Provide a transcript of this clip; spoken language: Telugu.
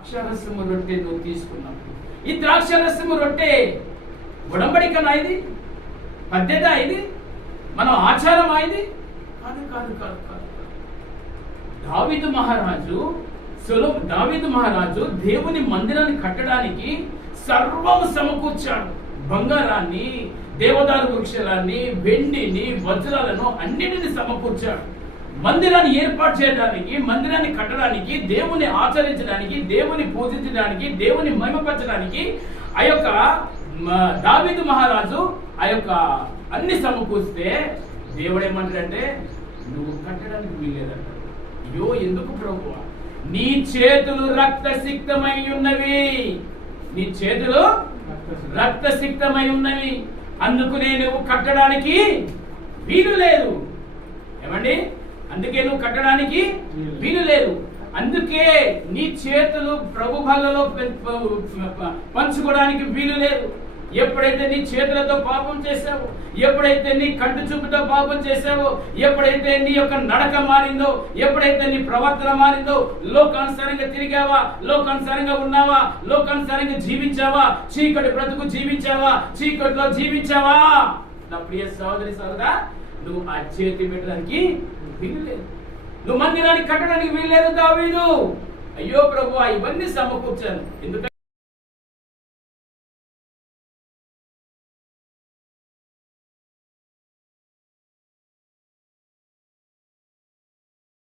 ద్రాక్షరసము రొట్టె నువ్వు తీసుకున్నావు. ఈ ద్రాక్షరసము రొట్టె ఉడంబడికనా ఇది? పద్ధత ఇది? మనం ఆచారమా ఇది? కాదు కాదు కాదు కాదు. దావీదు మహారాజు దేవుని మందిరాన్ని కట్టడానికి సర్వము సమకూర్చాడు. బంగారాన్ని, దేవదారు వృక్షాలని, వెండిని, వజ్రాలను అన్నిటిని సమకూర్చాడు. మందిరాన్ని ఏర్పాటు చేయడానికి, మందిరాన్ని కట్టడానికి, దేవుని ఆచరించడానికి, దేవుని పూజించడానికి, దేవుని మహిమపరచడానికి ఆ యొక్క దావీదు మహారాజు ఆ యొక్క అన్ని సమకూర్స్తే దేవుడు ఏమంటాడంటే నువ్వు కట్టడానికి వీల్లేదంటాడు. అయ్యో ఎందుకు ప్రభువా? నీ చేతులు రక్తసిక్తమై ఉన్నవి, నీ చేతులు రక్తసిక్తమై ఉన్నవి, అందుకునే నువ్వు కట్టడానికి వీలు లేదు. ఏమండి? అందుకే నువ్వు కట్టడానికి వీలు లేదు. అందుకే నీ చేతులు ప్రభు బలలో పంచుకోవడానికి వీలు లేదు. ఎప్పుడైతే నీ చేతులతో పాపం చేసావో, ఎప్పుడైతే నీ కంటి చూపుతో పాపం చేసావో, ఎప్పుడైతే నీ యొక్క నడక మారిందో, ఎప్పుడైతే నీ ప్రవర్తన మారిందో, లోకానుసారంగా తిరిగావా, లోకానుసారంగా ఉన్నావా, లోకానుసారంగా జీవించావా, చీకటి బ్రతుకు జీవించావా, చీకటిలో జీవించావా, నా ప్రియ సహోదరి సహోదరా, నువ్వు ఆ చేతి పెట్టడానికి వీలు లేదు. నువ్వు మందిరాన్ని కట్టడానికి వీల్లేదు దావీదు. అయ్యో ప్రభువా, ఇవన్నీ సమకూర్చాను ఎందుకంటే